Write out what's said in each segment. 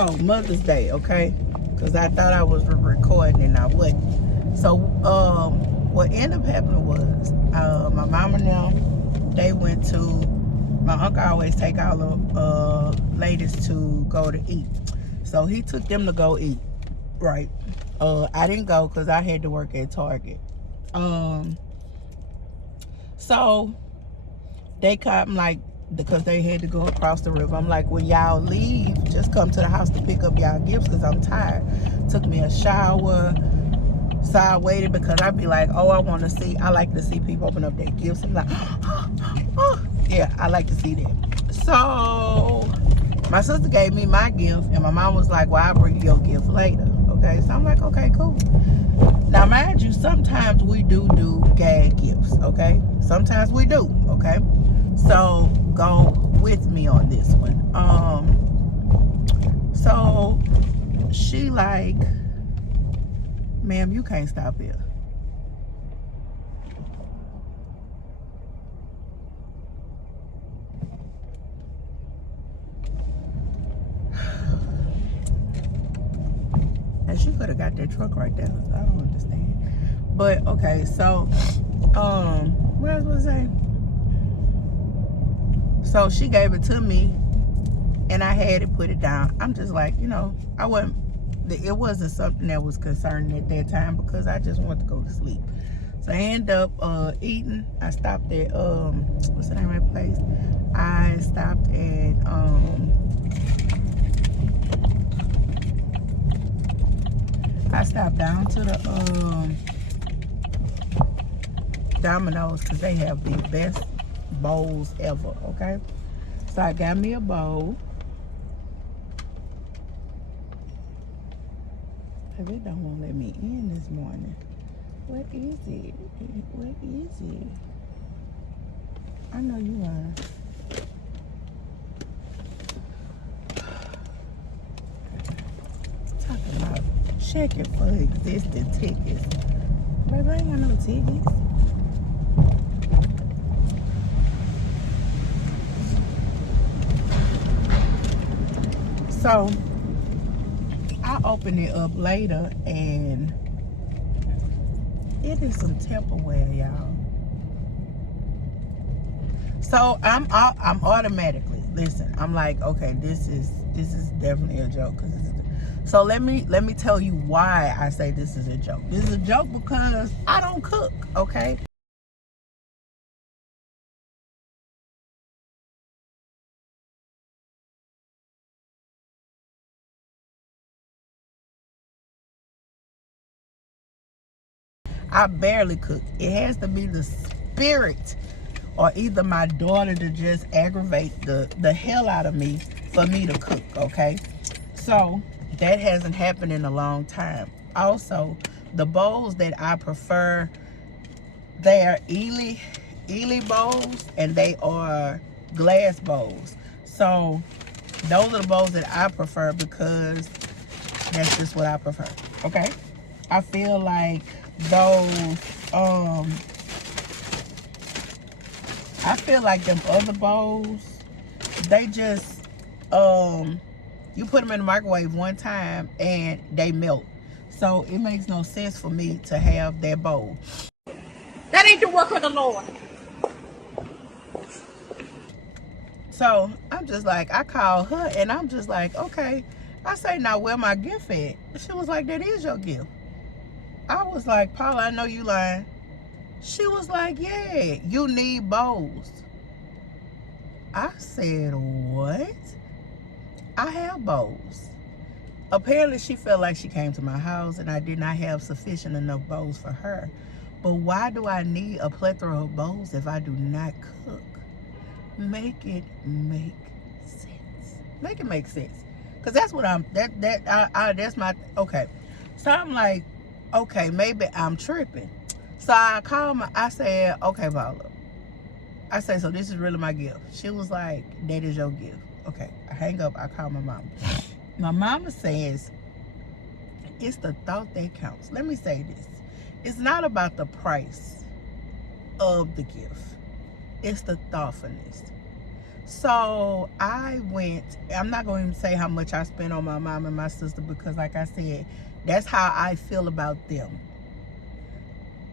So Mother's Day, okay? Because I thought I was recording and I wasn't. So what ended up happening was my mom and them, they went to, my uncle always take all the ladies to go to eat. So he took them to go eat, right? I didn't go because I had to work at Target. So they come like, because they had to go across the river. I'm like, when y'all leave, just come to the house to pick up y'all gifts because I'm tired. Took me a shower. So I waited because I'd be like, oh, I like to see people open up their gifts. I'm like, oh. Yeah, I like to see that. So my sister gave me my gift and my mom was like, well, I'll bring you your gift later. Okay, so I'm like, okay, cool. Now, mind you, sometimes we do gag gifts, okay? Sometimes we do, okay? So go with me on this one. So she like, ma'am, you can't stop here. And she could have got that truck right there. I don't understand. But okay, so what else was I saying? So she gave it to me and I had to put it down. I'm just like, you know, it wasn't something that was concerning at that time because I just wanted to go to sleep. So I ended up eating. I stopped at what's the name of that place? I stopped at I stopped down to the Domino's because they have the best bowls ever, okay? So I got me a bowl. Baby, it don't want to let me in this morning. What is it? What is it? I know you are. Talking about checking for existing tickets. Baby, I ain't got no tickets. So I opened it up later and it is some Tupperware, y'all. So I'm automatically, listen, I'm like, okay, this is definitely a joke. So let me tell you why I say this is a joke. This is a joke because I don't cook, okay? I barely cook. It has to be the spirit or either my daughter to just aggravate the hell out of me for me to cook, okay? So that hasn't happened in a long time. Also, the bowls that I prefer, they are Ely bowls and they are glass bowls. So those are the bowls that I prefer because that's just what I prefer, okay? I feel like those I feel like them other bowls, they just you put them in the microwave one time and they melt. So it makes no sense for me to have that bowl. That ain't the work of the Lord. So I'm just like, I called her and I'm just like, okay. I say, now where my gift at? She was like, that is your gift. I was like, Paula, I know you lying. She was like, yeah, you need bowls. I said, what? I have bowls. Apparently she felt like she came to my house and I did not have sufficient enough bowls for her. But why do I need a plethora of bowls if I do not cook? Make it make sense. Make it make sense. Cause that's what that's my, okay. So I'm like, okay, maybe I'm tripping. So I called I said, okay, Paula. I said, so this is really my gift. She was like, that is your gift. Okay, I hang up, I call my mama. My mama says, it's the thought that counts. Let me say this. It's not about the price of the gift. It's the thoughtfulness. So I went, I'm not going to say how much I spent on my mom and my sister because like I said, that's how I feel about them.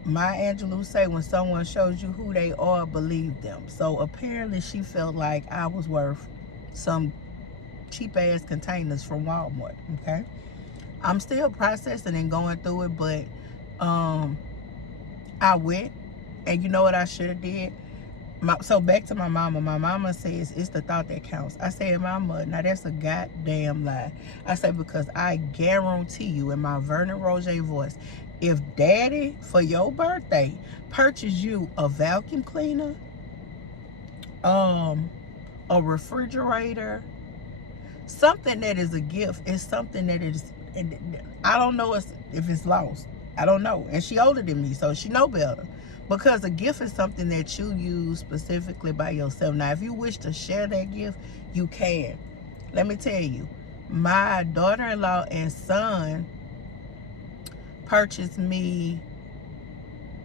Maya Angelou say when someone shows you who they are, believe them. So apparently she felt like I was worth some cheap ass containers from Walmart, okay? I'm still processing and going through it, but I went, and you know what I should have did? So back to my mama. My mama says it's the thought that counts. I said, mama, now that's a goddamn lie. I said, because I guarantee you in my Vernon Roger voice, if daddy, for your birthday, purchased you a vacuum cleaner, a refrigerator, something that is a gift is something that is, I don't know if it's lost. I don't know. And she older than me, so she know better. Because a gift is something that you use specifically by yourself. Now, if you wish to share that gift, you can. Let me tell you, my daughter-in-law and son purchased me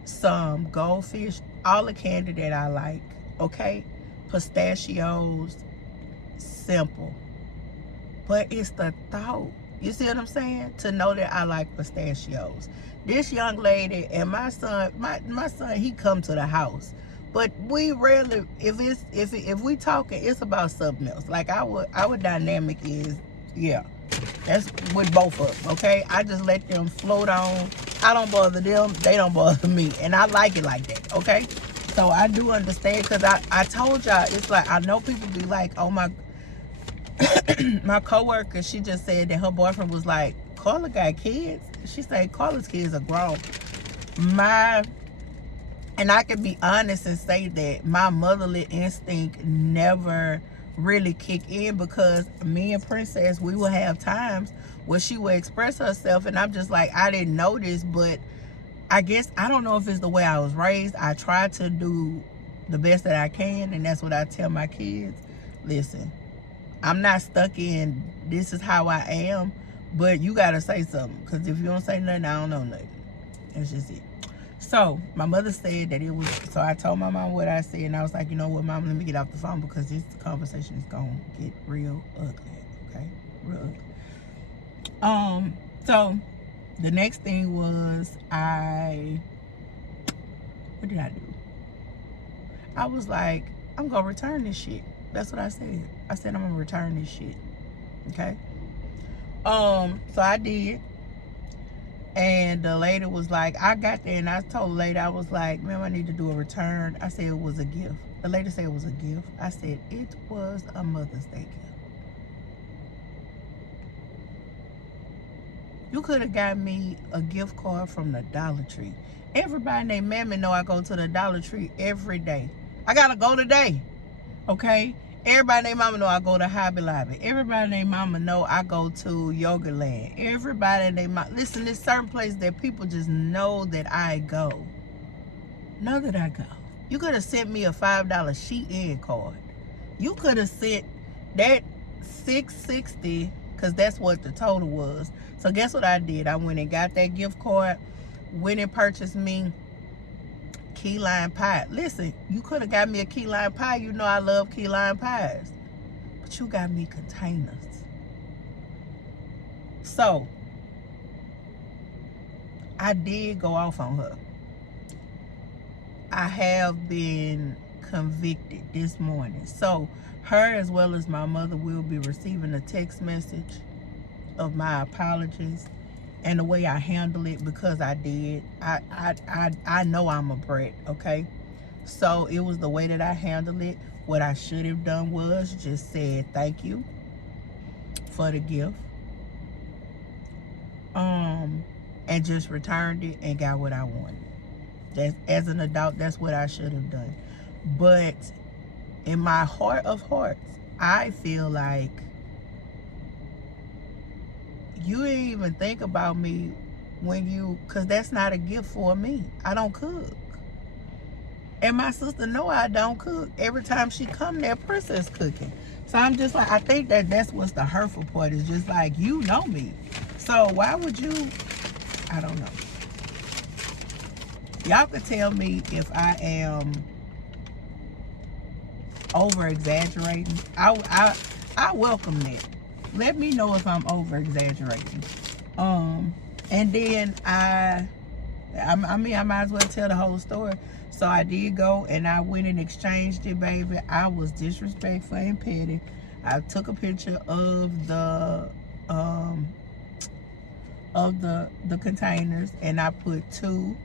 some Goldfish, all the candy that I like, okay? Pistachios, simple. But it's the thought. You see what I'm saying? To know that I like pistachios. This young lady and my son, my son, he come to the house. But we rarely, if we talking, it's about something else. Like our dynamic is, yeah, that's with both of them, okay? I just let them float on. I don't bother them. They don't bother me. And I like it like that, okay? So I do understand, because I told y'all, it's like, I know people be like, oh my, my coworker, she just said that her boyfriend was like, Carla got kids. She said Carla's kids are grown. And I can be honest and say that my motherly instinct never really kicked in, because me and Princess, we will have times where she will express herself, and I'm just like, I didn't know this, but I guess, I don't know if it's the way I was raised. I try to do the best that I can, and that's what I tell my kids. Listen, I'm not stuck in this is how I am, but you gotta say something, because if you don't say nothing, I don't know nothing. That's just it. So my mother said that it was, so I told my mom what I said, and I was like, you know what, mom, let me get off the phone, because this conversation is gonna get real ugly, okay? Real ugly. So the next thing was, what did I do? I was like, I'm gonna return this shit. That's what I said. I said, I'm gonna return this shit, okay? So I did. And the lady was like, I got there and I told the lady, I was like, ma'am, I need to do a return. I said it was a gift. The lady said it was a gift. I said it was a Mother's Day gift. You could have got me a gift card from the Dollar Tree. Everybody and their mammy know I go to the Dollar Tree every day. I gotta go today, okay? Everybody and their mama know I go to Hobby Lobby. Everybody and their mama know I go to Yoga Land. Everybody and their mama, listen, there's certain places that people just know that I go. Know that I go. You could have sent me a $5 Shein card. You could have sent that $660, because that's what the total was. So guess what I did? I went and got that gift card, went and purchased me key lime pie. Listen, you could have got me a key lime pie. You know I love key lime pies. But you got me containers. So I did go off on her. I have been convicted this morning. So her, as well as my mother, will be receiving a text message of my apologies and the way I handle it, because I did. I know I'm a brat, okay? So it was the way that I handled it. What I should have done was just said thank you for the gift. And just returned it and got what I wanted. That's, as an adult, that's what I should have done. But in my heart of hearts, I feel like you didn't even think about me when you, because that's not a gift for me. I don't cook. And my sister know I don't cook. Every time she come there, Princess cooking. So I'm just like, I think that that's what's the hurtful part, is just like, you know me. So why would you, I don't know. Y'all could tell me if I am over exaggerating. I welcome that. Let me know if I'm over exaggerating. And then I mean, I might as well tell the whole story. So I did go and I went and exchanged it, baby. I was disrespectful and petty. I took a picture of the containers and I put 2,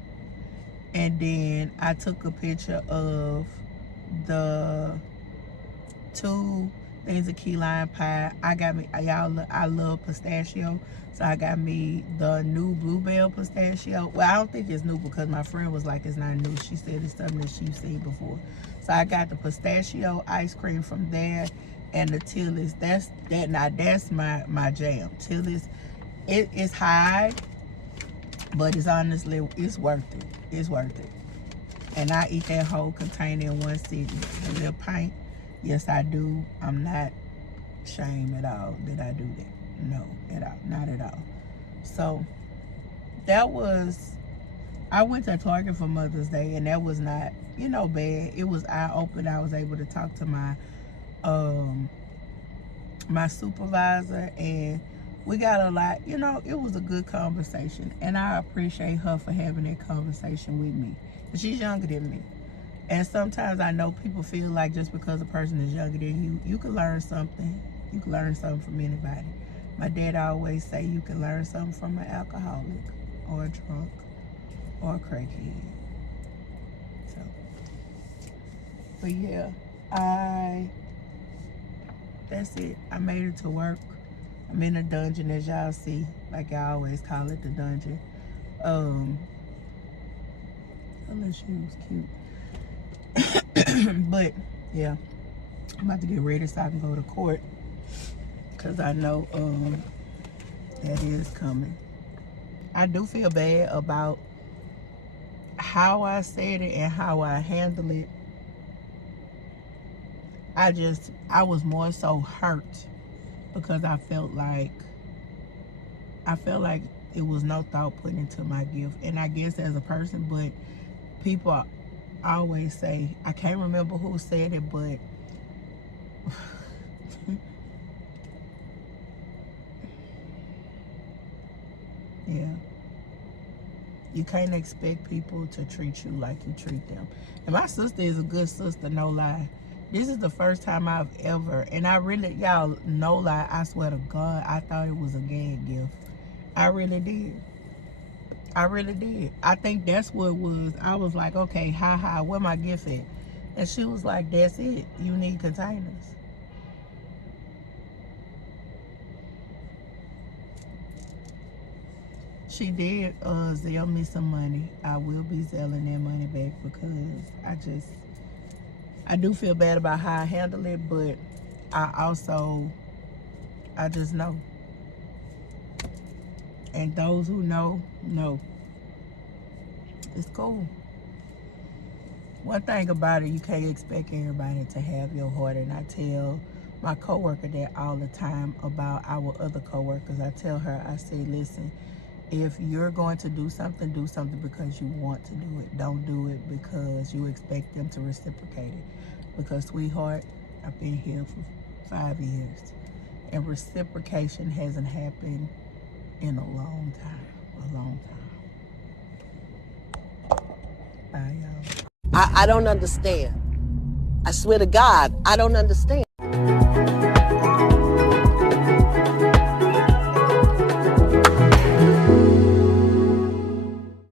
and then I took a picture of the 2 things of key lime pie. I got me, y'all, I love pistachio, so I got me the new bluebell pistachio. Well, I don't think it's new because my friend was like, it's not new. She said it's something that she's seen before. So I got the pistachio ice cream from there, and the Tillis. That's my jam. Tillis, it's high, but it's honestly, it's worth it. It's worth it. And I eat that whole container in one sitting. A little pint. Yes, I do. I'm not ashamed at all that I do that. No, at all. Not at all. So, that was, I went to Target for Mother's Day, and that was not, bad. It was eye-opening. I was able to talk to my my supervisor, and we got a lot, it was a good conversation. And I appreciate her for having that conversation with me. And she's younger than me. And sometimes I know people feel like just because a person is younger than you, you can learn something. You can learn something from anybody. My dad always say you can learn something from an alcoholic or a drunk or a crackhead. So, but yeah, that's it. I made it to work. I'm in a dungeon, as y'all see, like I always call it, the dungeon. Unless she was cute. But yeah, I'm about to get ready so I can go to court, because I know that is coming. I do feel bad about how I said it and how I handled it. I was more so hurt because I felt like it was no thought put into my gift. And I guess as a person, but people always say, I can't remember who said it, but yeah, you can't expect people to treat you like you treat them. And my sister is a good sister, no lie. This is the first time I've ever, and I really, y'all, no lie, I swear to God, I thought it was a gag gift. I really did. I really did. I think that's what it was. I was like, okay, where my gift at? And she was like, that's it. You need containers. She did Zelle me some money. I will be selling that money back because I do feel bad about how I handle it, but I just know. And those who know. It's cool. One thing about it, you can't expect everybody to have your heart. And I tell my coworker that all the time about our other coworkers. I tell her, I say, listen, if you're going to do something because you want to do it. Don't do it because you expect them to reciprocate it. Because, sweetheart, I've been here for 5 years, and reciprocation hasn't happened in a long time. Bye, y'all. I don't understand. I swear to God, I don't understand.